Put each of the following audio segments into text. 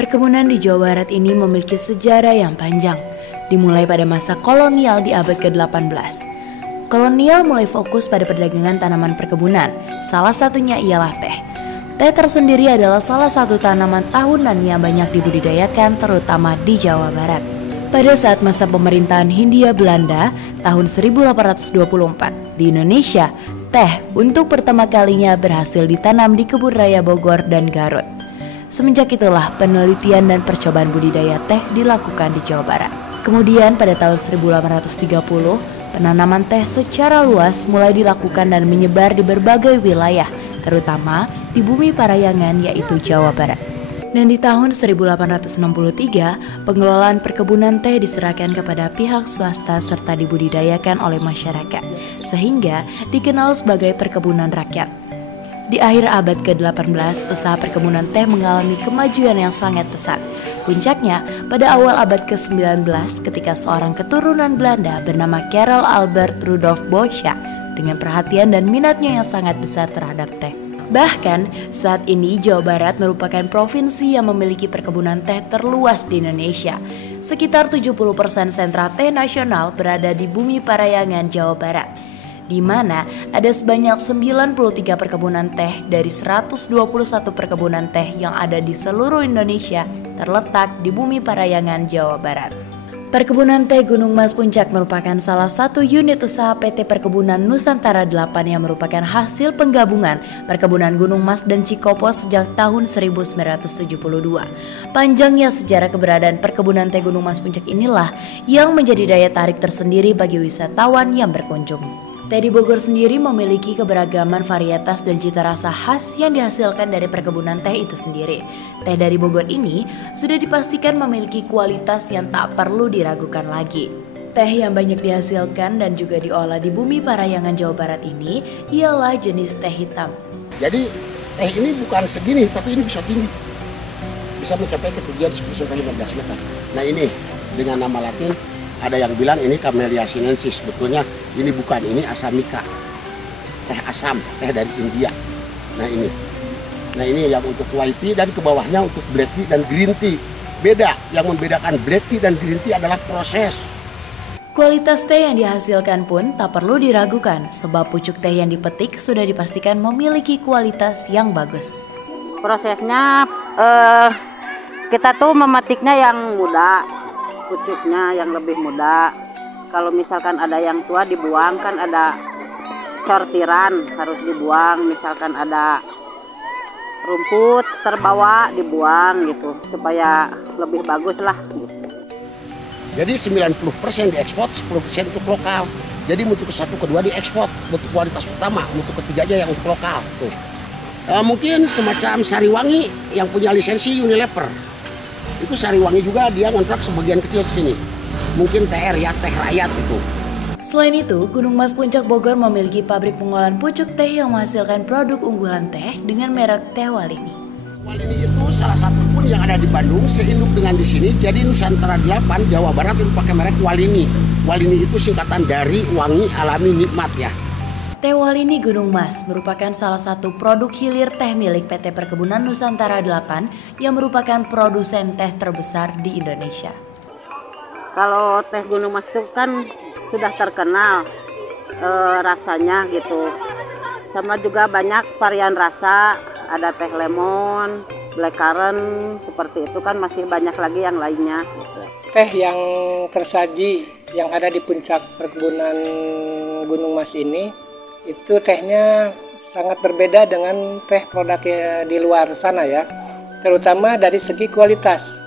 Perkebunan di Jawa Barat ini memiliki sejarah yang panjang, dimulai pada masa kolonial di abad ke-18. Kolonial mulai fokus pada perdagangan tanaman perkebunan, salah satunya ialah teh. Teh tersendiri adalah salah satu tanaman tahunan yang banyak dibudidayakan terutama di Jawa Barat. Pada saat masa pemerintahan Hindia Belanda tahun 1824 di Indonesia, teh untuk pertama kalinya berhasil ditanam di Kebun Raya Bogor dan Garut. Semenjak itulah penelitian dan percobaan budidaya teh dilakukan di Jawa Barat. Kemudian pada tahun 1830, penanaman teh secara luas mulai dilakukan dan menyebar di berbagai wilayah, terutama di Bumi Parayangan yaitu Jawa Barat. Dan di tahun 1863, pengelolaan perkebunan teh diserahkan kepada pihak swasta serta dibudidayakan oleh masyarakat, sehingga dikenal sebagai perkebunan rakyat. Di akhir abad ke-18, usaha perkebunan teh mengalami kemajuan yang sangat pesat. Puncaknya pada awal abad ke-19 ketika seorang keturunan Belanda bernama Karel Albert Rudolf Bosscha dengan perhatian dan minatnya yang sangat besar terhadap teh. Bahkan saat ini Jawa Barat merupakan provinsi yang memiliki perkebunan teh terluas di Indonesia. Sekitar 70% sentra teh nasional berada di Bumi Parayangan, Jawa Barat, di mana ada sebanyak 93 perkebunan teh dari 121 perkebunan teh yang ada di seluruh Indonesia terletak di Bumi Parayangan, Jawa Barat. Perkebunan Teh Gunung Mas Puncak merupakan salah satu unit usaha PT Perkebunan Nusantara 8 yang merupakan hasil penggabungan Perkebunan Gunung Mas dan Cikopo sejak tahun 1972. Panjangnya sejarah keberadaan Perkebunan Teh Gunung Mas Puncak inilah yang menjadi daya tarik tersendiri bagi wisatawan yang berkunjung. Teh di Bogor sendiri memiliki keberagaman varietas dan cita rasa khas yang dihasilkan dari perkebunan teh itu sendiri. Teh dari Bogor ini sudah dipastikan memiliki kualitas yang tak perlu diragukan lagi. Teh yang banyak dihasilkan dan juga diolah di Bumi Parayangan, Jawa Barat ini ialah jenis teh hitam. Jadi teh ini bukan segini, tapi ini bisa tinggi. Bisa mencapai ketinggian 10-15 meter. Nah ini dengan nama latin, ada yang bilang ini Camellia sinensis, sebetulnya ini bukan, ini Asamika, teh asam, teh dari India. Nah ini yang untuk white tea dan ke bawahnya untuk black tea dan green tea. Beda, yang membedakan black tea dan green tea adalah proses. Kualitas teh yang dihasilkan pun tak perlu diragukan, sebab pucuk teh yang dipetik sudah dipastikan memiliki kualitas yang bagus. Prosesnya kita tuh memetiknya yang muda, pucuknya yang lebih muda. Kalau misalkan ada yang tua dibuang, kan ada sortiran harus dibuang. Misalkan ada rumput terbawa dibuang gitu supaya lebih bagus lah gitu. Jadi 90% diekspor, 10% untuk lokal. Jadi mutu ke-1, ke-2 diekspor untuk kualitas utama, mutu ke-3 yang untuk lokal tuh. Mungkin semacam Sariwangi yang punya lisensi Unilever. Itu Sariwangi juga dia ngontrak sebagian kecil ke sini. Mungkin TR ya, teh rakyat itu. Selain itu, Gunung Mas Puncak Bogor memiliki pabrik pengolahan pucuk teh yang menghasilkan produk unggulan teh dengan merek Teh Walini. Walini itu salah satu pun yang ada di Bandung, seinduk dengan di sini. Jadi Nusantara 8 Jawa Barat itu pakai merek Walini. Walini itu singkatan dari wangi, alami, nikmat ya. Teh Walini Gunung Mas merupakan salah satu produk hilir teh milik PT Perkebunan Nusantara 8 yang merupakan produsen teh terbesar di Indonesia. Kalau teh Gunung Mas itu kan sudah terkenal rasanya gitu. Sama juga banyak varian rasa, ada teh lemon, blackcurrant, seperti itu kan masih banyak lagi yang lainnya. Gitu. Teh yang tersaji yang ada di puncak Perkebunan Gunung Mas ini, itu tehnya sangat berbeda dengan teh produk di luar sana ya, terutama dari segi kualitas.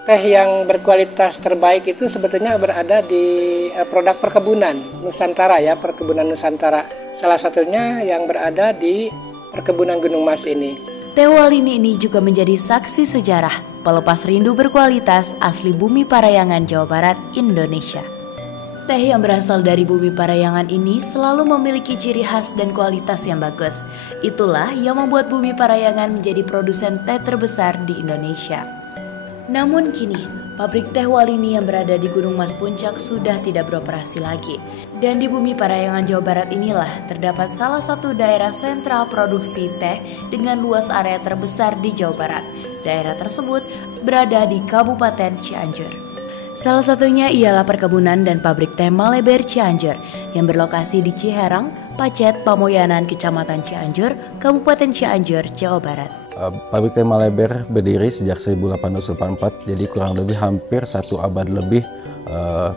Teh yang berkualitas terbaik itu sebetulnya berada di produk perkebunan Nusantara ya, Perkebunan Nusantara. Salah satunya yang berada di Perkebunan Gunung Mas ini. Teh Walini ini juga menjadi saksi sejarah pelepas rindu berkualitas asli Bumi Parayangan, Jawa Barat, Indonesia. Teh yang berasal dari Bumi Parayangan ini selalu memiliki ciri khas dan kualitas yang bagus. Itulah yang membuat Bumi Parayangan menjadi produsen teh terbesar di Indonesia. Namun kini, pabrik Teh Walini yang berada di Gunung Mas Puncak sudah tidak beroperasi lagi. Dan di Bumi Parayangan, Jawa Barat inilah terdapat salah satu daerah sentral produksi teh dengan luas area terbesar di Jawa Barat. Daerah tersebut berada di Kabupaten Cianjur. Salah satunya ialah perkebunan dan pabrik teh Maleber Cianjur yang berlokasi di Ciherang, Pacet, Pamoyanan, Kecamatan Cianjur, Kabupaten Cianjur, Jawa Barat. Pabrik teh Maleber berdiri sejak 1884, jadi kurang lebih hampir 1 abad lebih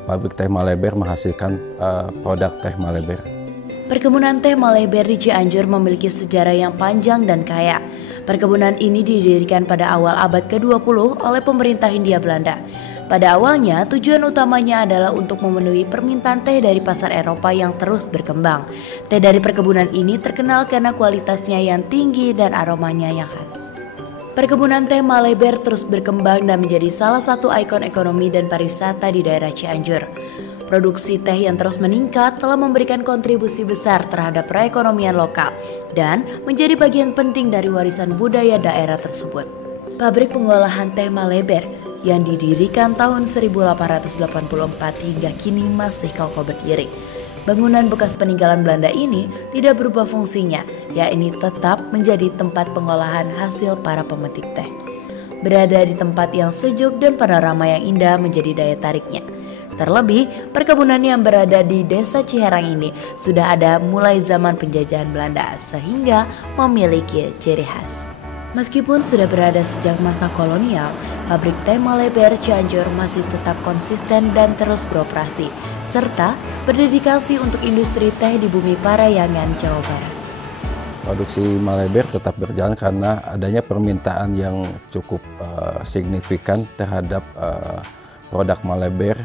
pabrik teh Maleber menghasilkan produk teh Maleber. Perkebunan teh Maleber di Cianjur memiliki sejarah yang panjang dan kaya. Perkebunan ini didirikan pada awal abad ke-20 oleh pemerintah Hindia Belanda. Pada awalnya, tujuan utamanya adalah untuk memenuhi permintaan teh dari pasar Eropa yang terus berkembang. Teh dari perkebunan ini terkenal karena kualitasnya yang tinggi dan aromanya yang khas. Perkebunan teh Maleber terus berkembang dan menjadi salah satu ikon ekonomi dan pariwisata di daerah Cianjur. Produksi teh yang terus meningkat telah memberikan kontribusi besar terhadap perekonomian lokal dan menjadi bagian penting dari warisan budaya daerah tersebut. Pabrik pengolahan teh Maleber yang didirikan tahun 1884 hingga kini masih kokoh berdiri. Bangunan bekas peninggalan Belanda ini tidak berubah fungsinya, yakni tetap menjadi tempat pengolahan hasil para pemetik teh. Berada di tempat yang sejuk dan panorama yang indah menjadi daya tariknya. Terlebih, perkebunan yang berada di Desa Ciherang ini sudah ada mulai zaman penjajahan Belanda sehingga memiliki ciri khas. Meskipun sudah berada sejak masa kolonial, pabrik teh Maleber Cianjur masih tetap konsisten dan terus beroperasi, serta berdedikasi untuk industri teh di Bumi Parayangan, Jawa Barat. Produksi Maleber tetap berjalan karena adanya permintaan yang cukup signifikan terhadap produk Maleber,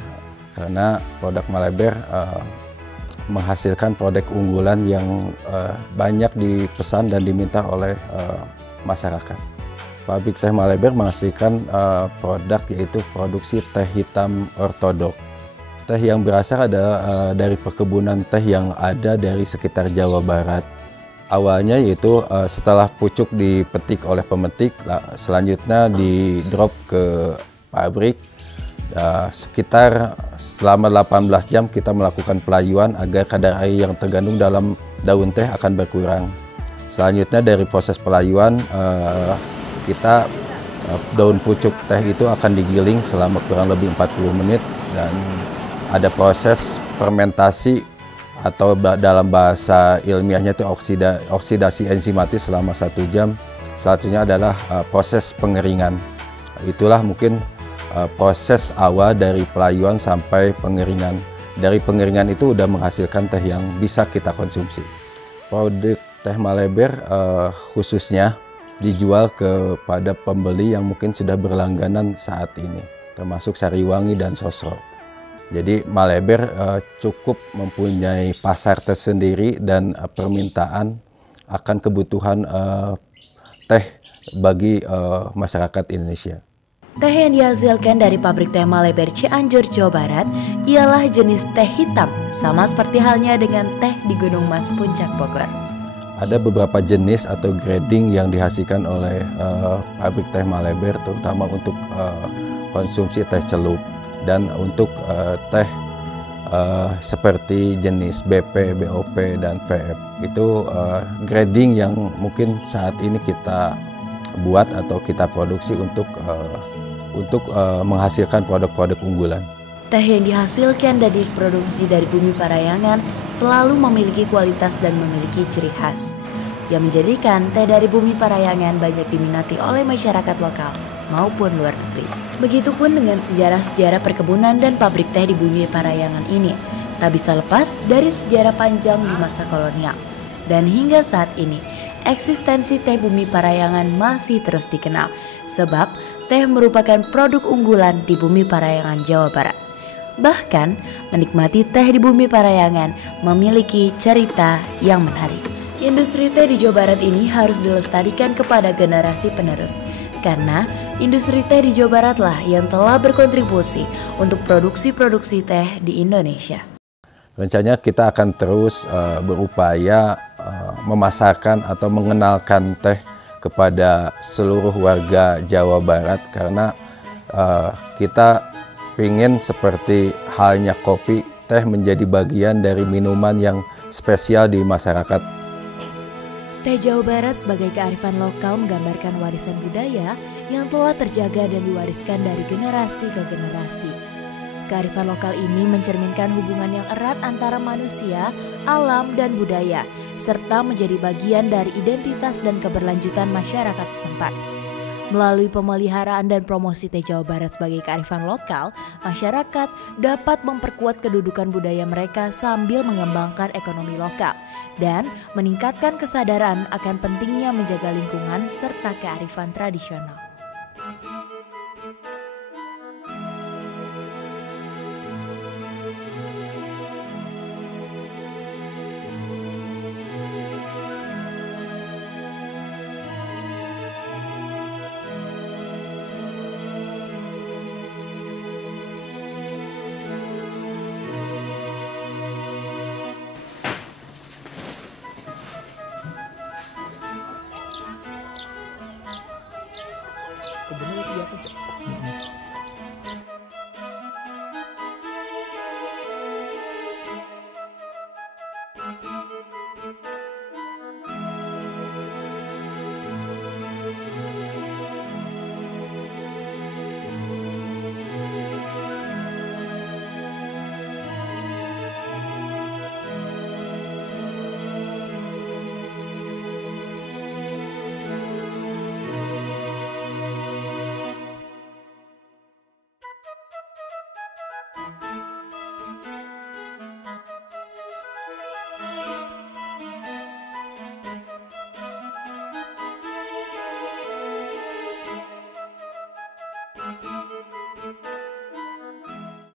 karena produk Maleber menghasilkan produk unggulan yang banyak dipesan dan diminta oleh masyarakat. Pabrik teh Maleber menghasilkan produk yaitu produksi teh hitam ortodok. Teh yang berasal adalah dari perkebunan teh yang ada dari sekitar Jawa Barat. Awalnya yaitu setelah pucuk dipetik oleh pemetik, selanjutnya di drop ke pabrik. Sekitar selama 18 jam kita melakukan pelayuan agar kadar air yang terkandung dalam daun teh akan berkurang. Selanjutnya dari proses pelayuan kita daun pucuk teh itu akan digiling selama kurang lebih 40 menit dan ada proses fermentasi atau dalam bahasa ilmiahnya itu oksidasi enzimatis selama 1 jam. Selanjutnya adalah proses pengeringan. Itulah mungkin proses awal dari pelayuan sampai pengeringan. Dari pengeringan itu sudah menghasilkan teh yang bisa kita konsumsi. Produk teh Maleber khususnya dijual kepada pembeli yang mungkin sudah berlangganan saat ini, termasuk Sariwangi dan Sosro. Jadi Maleber cukup mempunyai pasar tersendiri dan permintaan akan kebutuhan teh bagi masyarakat Indonesia. Teh yang dihasilkan dari pabrik teh Maleber Cianjur, Jawa Barat ialah jenis teh hitam, sama seperti halnya dengan teh di Gunung Mas Puncak Bogor. Ada beberapa jenis atau grading yang dihasilkan oleh pabrik teh Maleber, terutama untuk konsumsi teh celup dan untuk teh seperti jenis BP, BOP, dan VF. Itu grading yang mungkin saat ini kita buat atau kita produksi untuk menghasilkan produk-produk unggulan. Teh yang dihasilkan dan diproduksi dari Bumi Parayangan selalu memiliki kualitas dan memiliki ciri khas yang menjadikan teh dari Bumi Parayangan banyak diminati oleh masyarakat lokal maupun luar negeri. Begitupun dengan sejarah-sejarah perkebunan dan pabrik teh di Bumi Parayangan ini tak bisa lepas dari sejarah panjang di masa kolonial. Dan hingga saat ini, eksistensi teh Bumi Parayangan masih terus dikenal sebab teh merupakan produk unggulan di Bumi Parayangan, Jawa Barat. Bahkan, menikmati teh di Bumi Parayangan memiliki cerita yang menarik. Industri teh di Jawa Barat ini harus dilestarikan kepada generasi penerus, karena industri teh di Jawa Barat lah yang telah berkontribusi untuk produksi-produksi teh di Indonesia. Rencananya kita akan terus berupaya memasarkan atau mengenalkan teh kepada seluruh warga Jawa Barat, karena kita ingin seperti halnya kopi, teh menjadi bagian dari minuman yang spesial di masyarakat. Teh Jawa Barat sebagai kearifan lokal menggambarkan warisan budaya yang telah terjaga dan diwariskan dari generasi ke generasi. Kearifan lokal ini mencerminkan hubungan yang erat antara manusia, alam, dan budaya, serta menjadi bagian dari identitas dan keberlanjutan masyarakat setempat. Melalui pemeliharaan dan promosi Teh Jawa Barat sebagai kearifan lokal, masyarakat dapat memperkuat kedudukan budaya mereka sambil mengembangkan ekonomi lokal dan meningkatkan kesadaran akan pentingnya menjaga lingkungan serta kearifan tradisional. Kebenaran itu di atas.